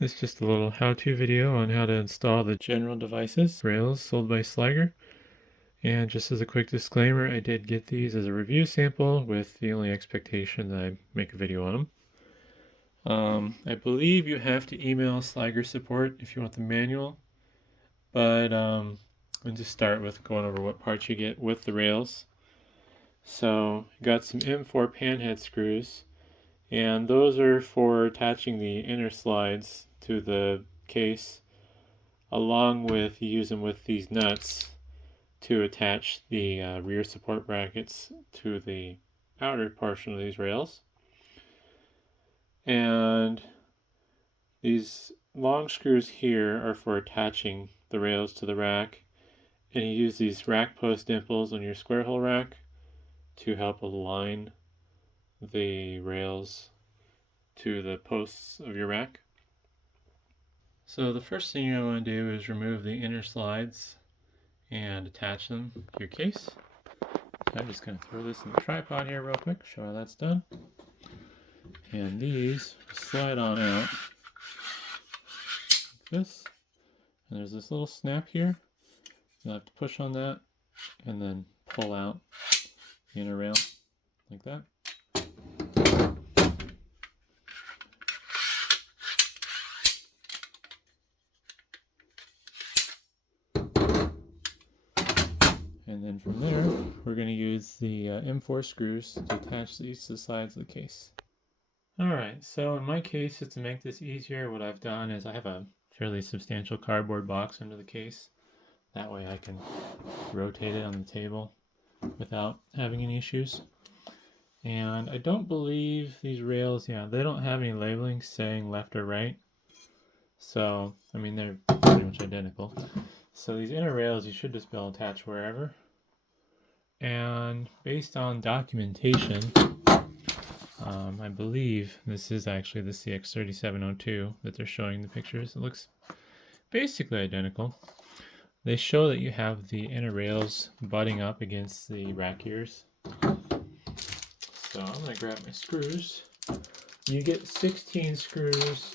This is just a little how-to video on how to install the general devices rails sold by Sliger. And just as a quick disclaimer, I did get these as a review sample with the only expectation that I make a video on them. I believe you have to email Sliger support if you want the manual, but I'll just start with going over what parts you get with the rails. So you got some M4 panhead screws, and those are for attaching the inner slides to the case, along with using with these nuts to attach the rear support brackets to the outer portion of these rails. And these long screws here are for attaching the rails to the rack, and you use these rack post dimples on your square hole rack to help align the rails to the posts of your rack. So the first thing you're going to do is remove the inner slides and attach them to your case. I'm just going to throw this in the tripod here real quick, show how that's done. And these slide on out like this. And there's this little snap here. You'll have to push on that and then pull out the inner rail like that. And then from there, we're going to use the M4 screws to attach these to the sides of the case. Alright, so in my case, just to make this easier, what I've done is I have a fairly substantial cardboard box under the case. That way I can rotate it on the table without having any issues. And I don't believe these rails, they don't have any labeling saying left or right. So, I mean, they're pretty much identical. So these inner rails you should just be able to attach wherever. And based on documentation, I believe this is actually the CX3702 that they're showing the pictures. It looks basically identical. They show that you have the inner rails butting up against the rack ears. So I'm going to grab my screws. You get 16 screws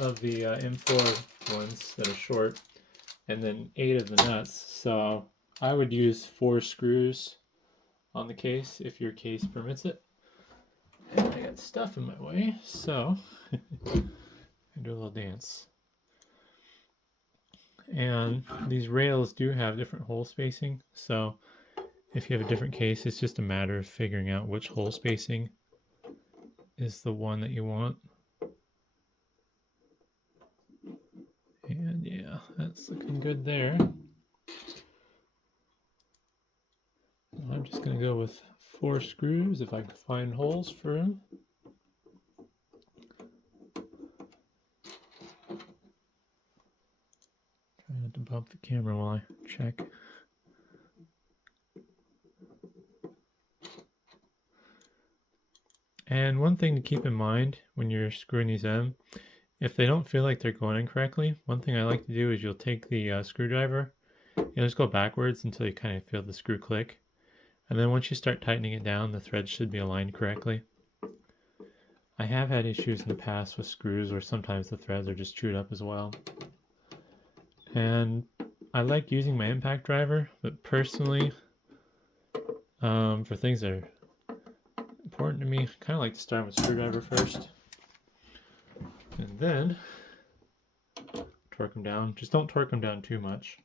of the M4 ones that are short, and then 8 of the nuts. So I would use 4 screws on the case if your case permits it. And I got stuff in my way, so I do a little dance. And these rails do have different hole spacing, so if you have a different case, it's just a matter of figuring out which hole spacing is the one that you want. And yeah, that's looking good there. I'm just going to go with 4 screws if I can find holes for them. Try not to bump the camera while I check. And one thing to keep in mind when you're screwing these in, if they don't feel like they're going in correctly, one thing I like to do is you'll take the screwdriver, you'll just go backwards until you kind of feel the screw click. And then once you start tightening it down, the threads should be aligned correctly. I have had issues in the past with screws where sometimes the threads are just chewed up as well. And I like using my impact driver, but personally, for things that are important to me, I kind of like to start with screwdriver first. And then torque them down. Just don't torque them down too much.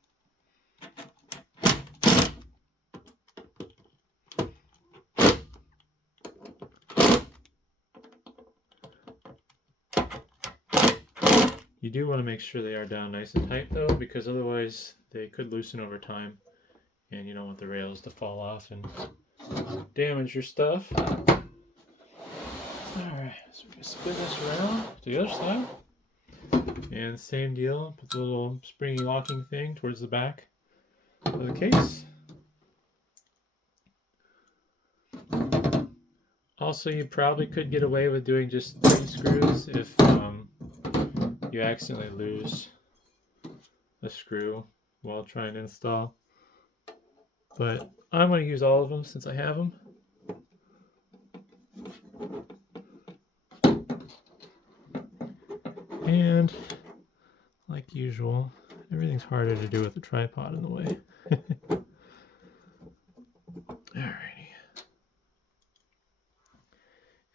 You do want to make sure they are down nice and tight though, because otherwise they could loosen over time and you don't want the rails to fall off and damage your stuff. Alright, so we're going to spin this around to the other side. And same deal, put the little springy locking thing towards the back of the case. Also, you probably could get away with doing just 3 screws if you accidentally lose a screw while trying to install. But I'm going to use all of them since I have them. And like usual, everything's harder to do with the tripod in the way. Alrighty.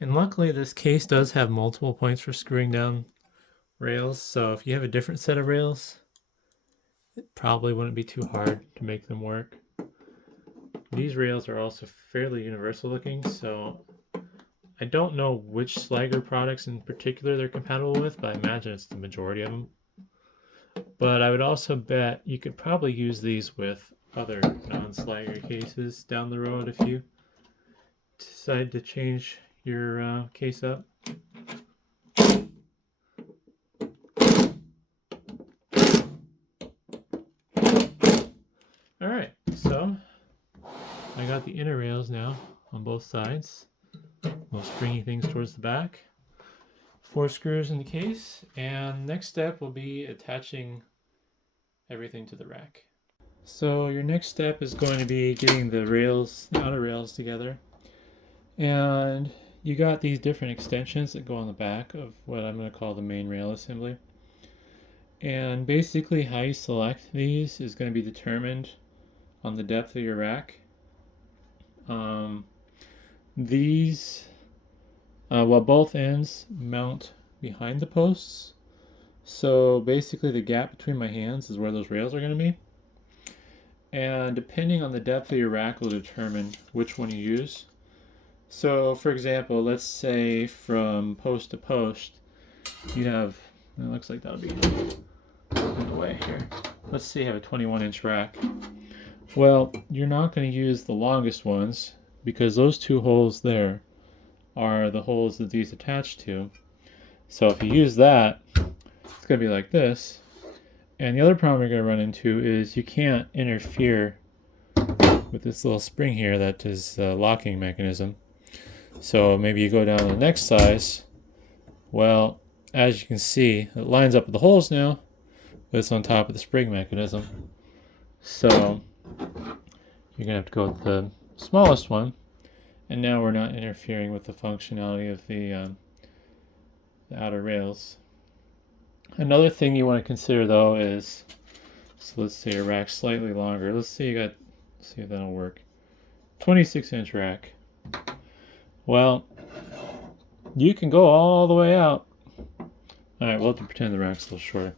And luckily this case does have multiple points for screwing down rails, so if you have a different set of rails, it probably wouldn't be too hard to make them work. These rails are also fairly universal looking, so I don't know which Sliger products in particular they're compatible with, but I imagine it's the majority of them. But I would also bet you could probably use these with other non-Sliger cases down the road if you decide to change your case up. Alright, so I got the inner rails now on both sides. Little springy things towards the back. 4 screws in the case, and next step will be attaching everything to the rack. So your next step is going to be getting the rails, the outer rails together. And you got these different extensions that go on the back of what I'm going to call the main rail assembly. And basically how you select these is going to be determined on the depth of your rack. Both ends mount behind the posts. So basically the gap between my hands is where those rails are going to be. And depending on the depth of your rack will determine which one you use. So for example, let's say from post to post, you have, it looks like that'll be in the way here. Let's say you have a 21-inch rack. Well, you're not going to use the longest ones because those 2 holes there are the holes that these attach to. So if you use that, it's going to be like this. And the other problem you're going to run into is you can't interfere with this little spring here that is the locking mechanism. So maybe you go down to the next size. Well, as you can see, it lines up with the holes now, but it's on top of the spring mechanism. So you're going to have to go with the smallest one. And now we're not interfering with the functionality of the outer rails. Another thing you want to consider though is, so let's say your rack's slightly longer. Let's see if that'll work. 26-inch rack. Well, you can go all the way out. Alright, we'll have to pretend the rack's a little shorter.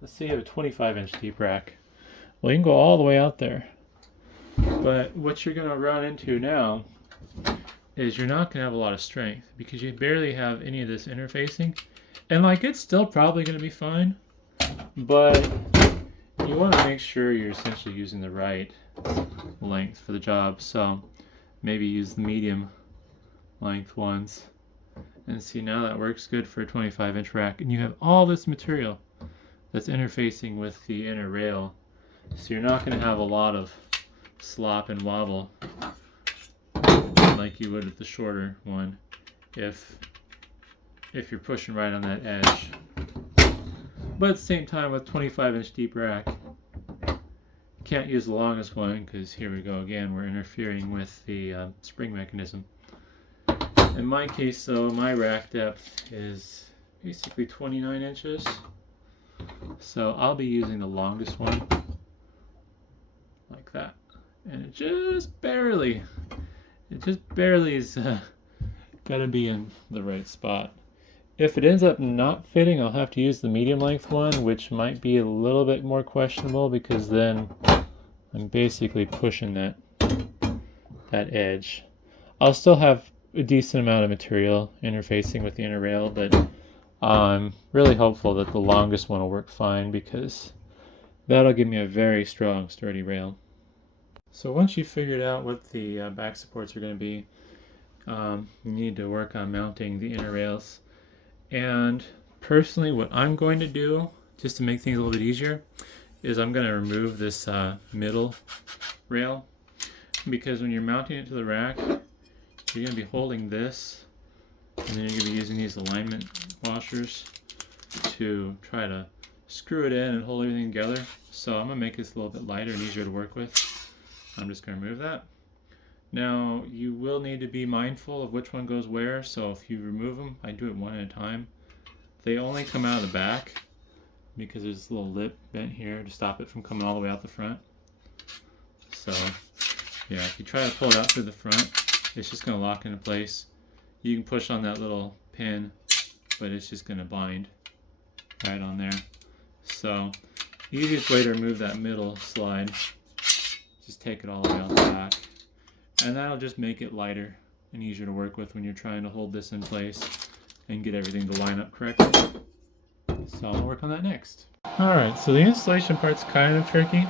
Let's say you have a 25-inch deep rack. Well, you can go all the way out there. But what you're going to run into now is you're not going to have a lot of strength because you barely have any of this interfacing. And like, it's still probably going to be fine, but you want to make sure you're essentially using the right length for the job. So maybe use the medium length ones. And see, now that works good for a 25-inch rack. And you have all this material that's interfacing with the inner rail. So you're not going to have a lot of slop and wobble like you would with the shorter one if you're pushing right on that edge. But at the same time, with 25-inch deep rack, you can't use the longest one because here we go again, we're interfering with the spring mechanism. In my case though, my rack depth is basically 29 inches. So I'll be using the longest one like that. And it just barely is gotta be in the right spot. If it ends up not fitting, I'll have to use the medium length one, which might be a little bit more questionable because then I'm basically pushing that edge. I'll still have a decent amount of material interfacing with the inner rail, but I'm really hopeful that the longest one will work fine because that'll give me a very strong, sturdy rail. So once you've figured out what the back supports are going to be, you need to work on mounting the inner rails. And personally, what I'm going to do, just to make things a little bit easier, is I'm going to remove this middle rail, because when you're mounting it to the rack, you're going to be holding this, and then you're going to be using these alignment washers to try to screw it in and hold everything together. So I'm going to make this a little bit lighter and easier to work with. I'm just going to remove that. Now you will need to be mindful of which one goes where, so if you remove them, I do it one at a time. They only come out of the back because there's a little lip bent here to stop it from coming all the way out the front. So yeah, if you try to pull it out through the front, it's just going to lock into place. You can push on that little pin, but it's just going to bind right on there. So easiest way to remove that middle slide, just take it all the way out the back. And that'll just make it lighter and easier to work with when you're trying to hold this in place and get everything to line up correctly. So I'll work on that next. Alright, so the installation part's kind of tricky.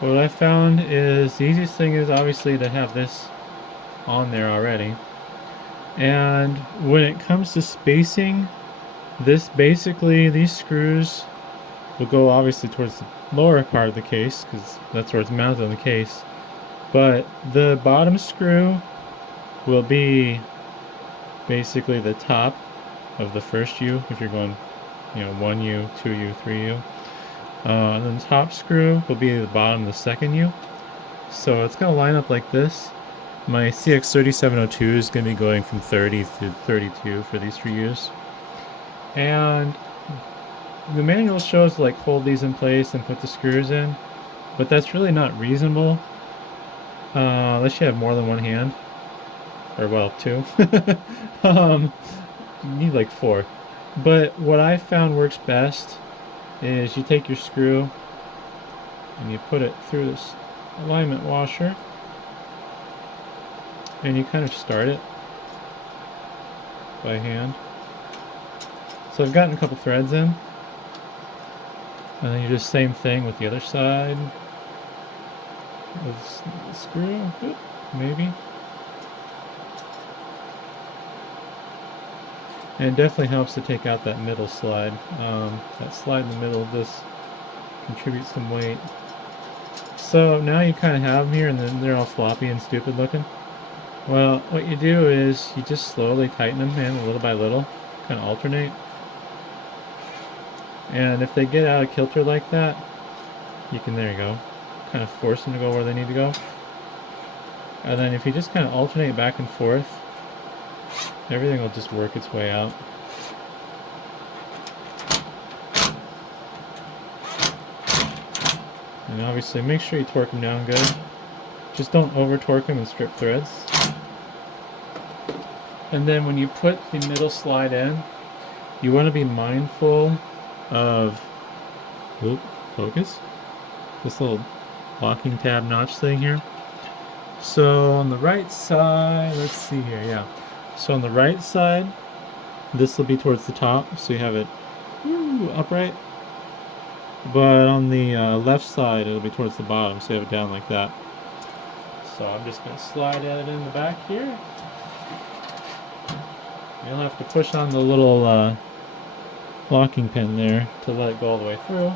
What I found is the easiest thing is obviously to have this on there already. And when it comes to spacing, these screws will go obviously towards the lower part of the case because that's where it's mounted on the case. But the bottom screw will be basically the top of the first U if you're going, 1U, 2U, 3U. And then the top screw will be the bottom of the second U. So it's going to line up like this. My CX3702 is going to be going from 30 to 32 for these 3 U's. And the manual shows like hold these in place and put the screws in, but that's really not reasonable. Unless you have more than one hand, or well, 2. You need like 4. But what I found works best is you take your screw and you put it through this alignment washer and you kind of start it by hand. So I've gotten a couple threads in, and then you do the same thing with the other side. With the screw, maybe. And it definitely helps to take out that middle slide. That slide in the middle does contribute some weight. So now you kind of have them here, and then they're all floppy and stupid looking. Well, what you do is you just slowly tighten them in little by little, kind of alternate. And if they get out of kilter like that, you can, there you go, kind of force them to go where they need to go. And then if you just kind of alternate back and forth, everything will just work its way out. And obviously make sure you torque them down good. Just don't over torque them and strip threads. And then when you put the middle slide in, you want to be mindful of, focus, this little locking tab notch thing here. So on the right side, let's see here, yeah. So on the right side, this will be towards the top, so you have it upright. But on the left side, it'll be towards the bottom, so you have it down like that. So I'm just going to slide it in the back here. You'll have to push on the little locking pin there to let it go all the way through.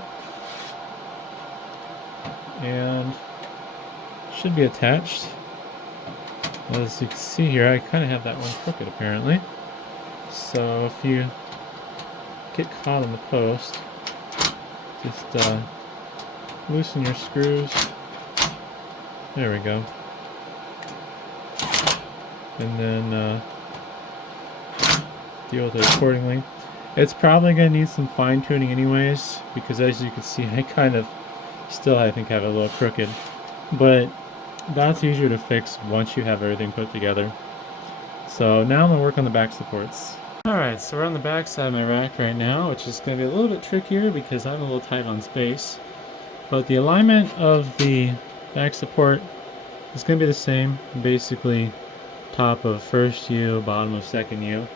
And it should be attached. As you can see here, I kind of have that one crooked apparently. So if you get caught in the post, just loosen your screws. There we go. And then deal with it accordingly. It's probably going to need some fine tuning anyways, because as you can see, I kind of still, I think, have it a little crooked. But that's easier to fix once you have everything put together. So now I'm going to work on the back supports. Alright, so we're on the back side of my rack right now, which is going to be a little bit trickier because I'm a little tight on space. But the alignment of the back support is going to be the same, basically top of first U, bottom of second U.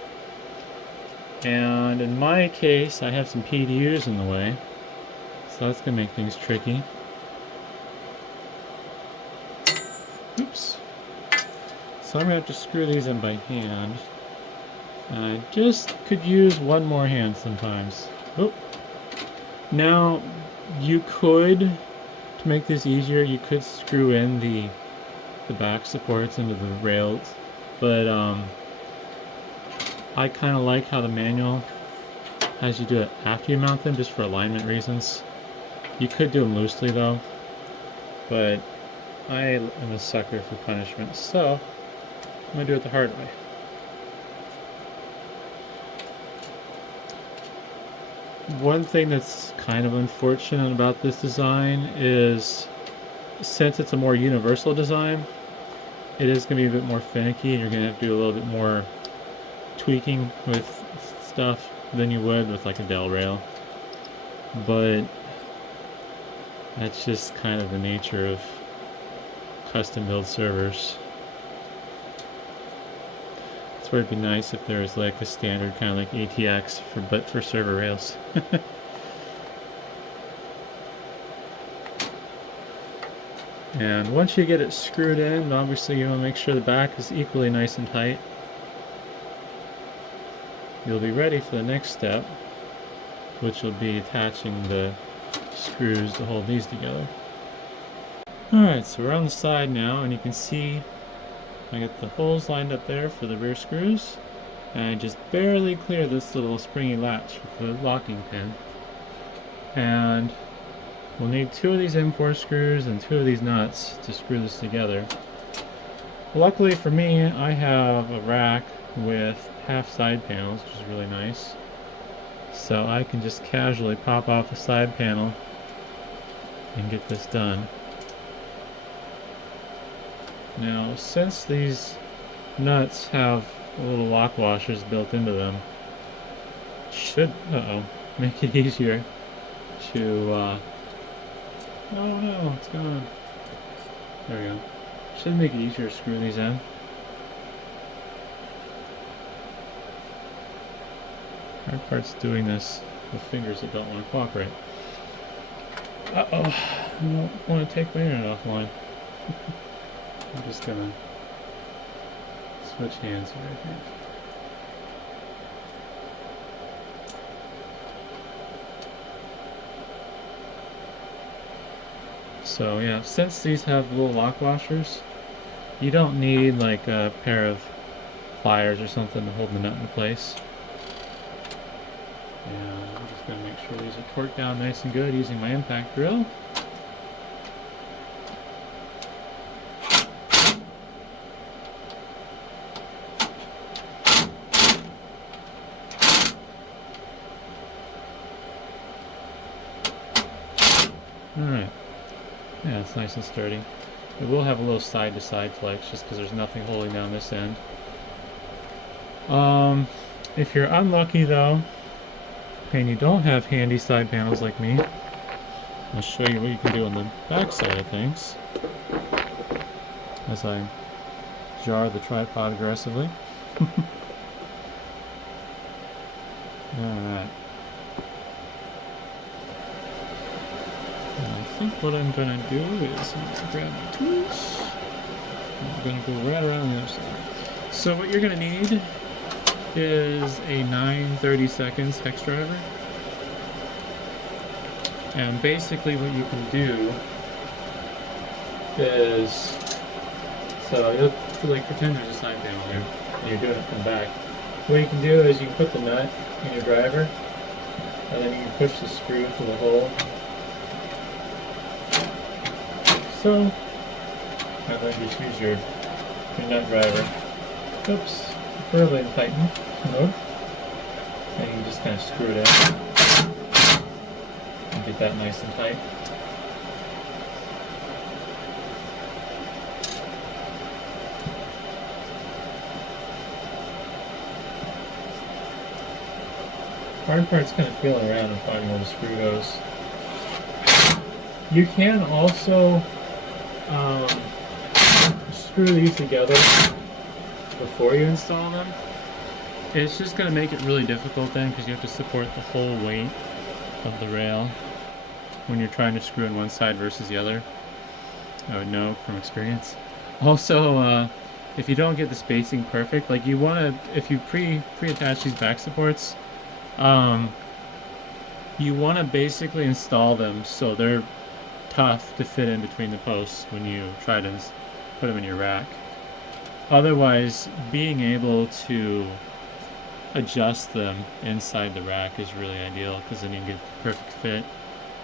And in my case, I have some PDUs in the way, so that's going to make things tricky. Oops. So I'm going to have to screw these in by hand. And I just could use one more hand sometimes. Oop. Now, you could, to make this easier, you could screw in the back supports into the rails, but I kind of like how the manual has you do it after you mount them, just for alignment reasons. You could do them loosely though, but I am a sucker for punishment, so I'm going to do it the hard way. One thing that's kind of unfortunate about this design is, since it's a more universal design, it is going to be a bit more finicky, and you're going to have to do a little bit more tweaking with stuff than you would with like a Dell rail. But that's just kind of the nature of custom build servers. That's where it'd be nice if there was like a standard kind of like ATX but for server rails. And once you get it screwed in, obviously you want to make sure the back is equally nice and tight. You'll be ready for the next step, which will be attaching the screws to hold these together. Alright, so we're on the side now, and you can see I got the holes lined up there for the rear screws, and I just barely clear this little springy latch with the locking pin. And we'll need 2 of these M4 screws and 2 of these nuts to screw this together. Luckily for me, I have a rack with half side panels, which is really nice. So I can just casually pop off a side panel and get this done. Now, since these nuts have little lock washers built into them, it should make it easier to oh no, it's gone. There we go. Should make it easier to screw these in. Hard part's doing this with fingers that don't want to cooperate. Uh-oh, I don't want to take my internet offline. I'm just gonna switch hands here, I think. So yeah, since these have little lock washers, you don't need like a pair of pliers or something to hold the nut in place. And I'm just going to make sure these are torqued down nice and good using my impact drill. Alright. Yeah, it's nice and sturdy. It will have a little side-to-side flex just because there's nothing holding down this end. If you're unlucky though, and you don't have handy side panels like me, I'll show you what you can do on the back side of things as I jar the tripod aggressively. Alright. I think what I'm going to do is I'm going to grab my tools. I'm going to go right around the other side. So what you're going to need is a 9/32 hex driver. And basically what you can do is, so you'll like pretend there's a side panel here, and you're doing it from the back. What you can do is you can put the nut in your driver, and then you can push the screw through the hole. So, I'd like you to use your nut driver. Oops, preferably in Titan mode. And you can just kind of screw it in and get that nice and tight. Hard part's kind of feeling around and finding where the screw goes. You can also screw these together before you install them. It's just going to make it really difficult then because you have to support the whole weight of the rail when you're trying to screw in one side versus the other. I would know from experience. Also, if you don't get the spacing perfect, like you want to, if you pre-attach these back supports, you want to basically install them so they're tough to fit in between the posts when you try to put them in your rack. Otherwise, being able to adjust them inside the rack is really ideal because then you can get the perfect fit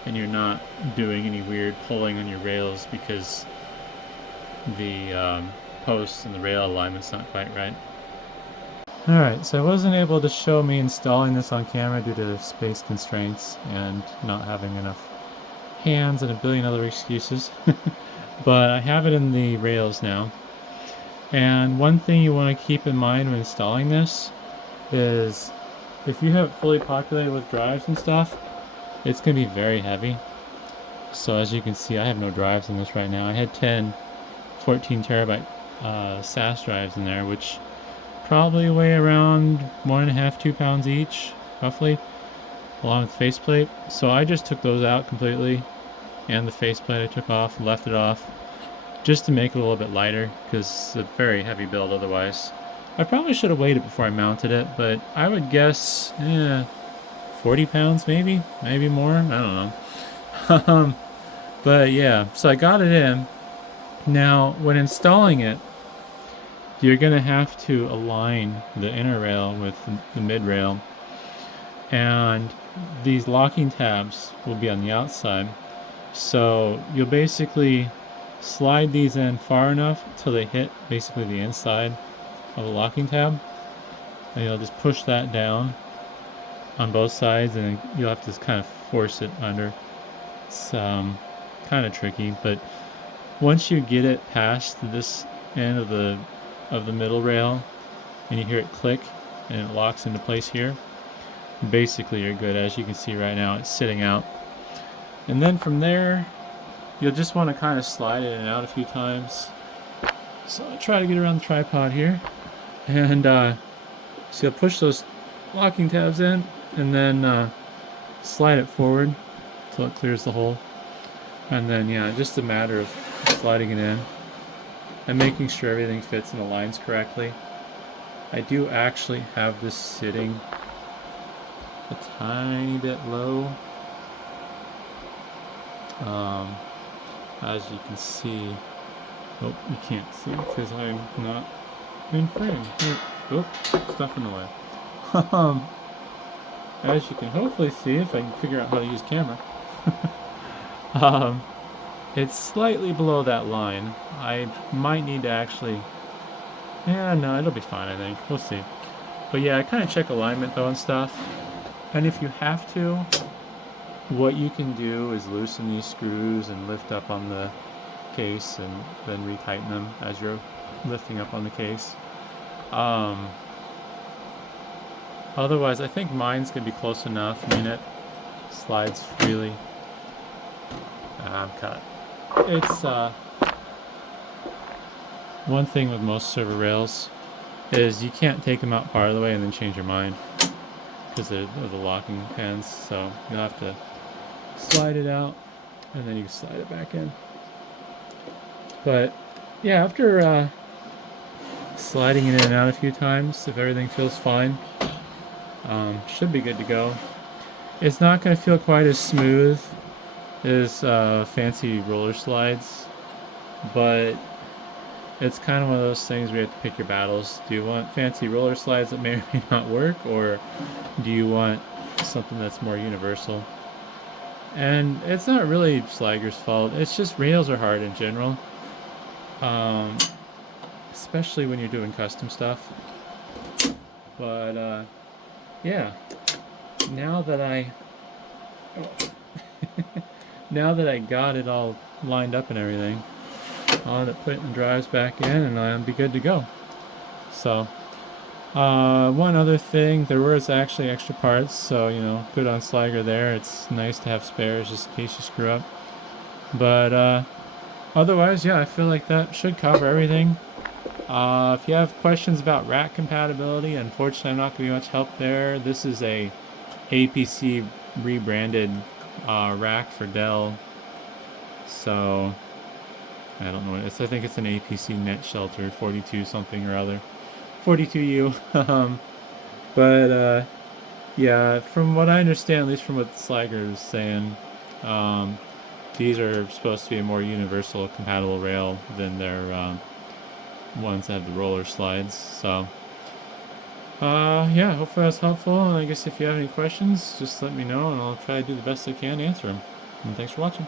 and you're not doing any weird pulling on your rails because the posts and the rail alignment's not quite right. Alright, so I wasn't able to show me installing this on camera due to space constraints and not having enough hands and a billion other excuses. But I have it in the rails now. And one thing you want to keep in mind when installing this is if you have it fully populated with drives and stuff, it's going to be very heavy. So as you can see, I have no drives in this right now. I had 10 14 terabyte SAS drives in there, which probably weigh around 1.5 to 2 pounds each, roughly, along with the faceplate. So I just took those out completely, and the faceplate I took off, left it off, just to make it a little bit lighter, because it's a very heavy build otherwise. I probably should have waited before I mounted it, but I would guess 40 pounds maybe more, I don't know. But yeah, so I got it in. Now when installing it, you're going to have to align the inner rail with the mid rail, and these locking tabs will be on the outside. So you'll basically slide these in far enough till they hit basically the inside of the locking tab, and you'll just push that down on both sides, and you'll have to kind of force it under. It's kind of tricky, but once you get it past this end of the middle rail and you hear it click and it locks into place here, basically you're good. As you can see right now, it's sitting out. And then from there, you'll just want to kind of slide it in and out a few times. So I'll try to get around the tripod here. And so you'll push those locking tabs in and then slide it forward until it clears the hole. And then yeah, just a matter of sliding it in and making sure everything fits and aligns correctly. I do actually have this sitting a tiny bit low. As you can see, oh, you can't see because I'm not in frame. Oh, stuff in the way. As you can hopefully see if I can figure out how to use camera. It's slightly below that line. I might need to actually... Yeah, no, it'll be fine, I think. We'll see. But yeah, I kind of check alignment though and stuff. And if you have to, what you can do is loosen these screws and lift up on the case and then retighten them as you're lifting up on the case. Otherwise, I think mine's going to be close enough. I mean, it slides freely. I'm cut. It's one thing with most server rails is you can't take them out part of the way and then change your mind because of the locking pins. So you'll have to slide it out and then you can slide it back in. But yeah, after sliding it in and out a few times, if everything feels fine, should be good to go. It's not going to feel quite as smooth as fancy roller slides, but it's kind of one of those things where you have to pick your battles. Do you want fancy roller slides that may or may not work, or do you want something that's more universal? And it's not really Sliger's fault, it's just rails are hard in general, especially when you're doing custom stuff. But yeah, now that I got it all lined up and everything, I'll end up putting the drives back in and I'll be good to go. So one other thing, there was actually extra parts, so you know, good on Sliger there. It's nice to have spares just in case you screw up. But otherwise, yeah, I feel like that should cover everything. If you have questions about rack compatibility, unfortunately I'm not going to be much help there. This is a APC rebranded rack for Dell, so I don't know what it is. I think it's an APC net shelter 42 something or other, 42U. But yeah, from what I understand, at least from what Sliger is saying, these are supposed to be a more universal compatible rail than their ones that have the roller slides. So yeah, hopefully that's helpful, and I guess if you have any questions, just let me know and I'll try to do the best I can to answer them. And thanks for watching.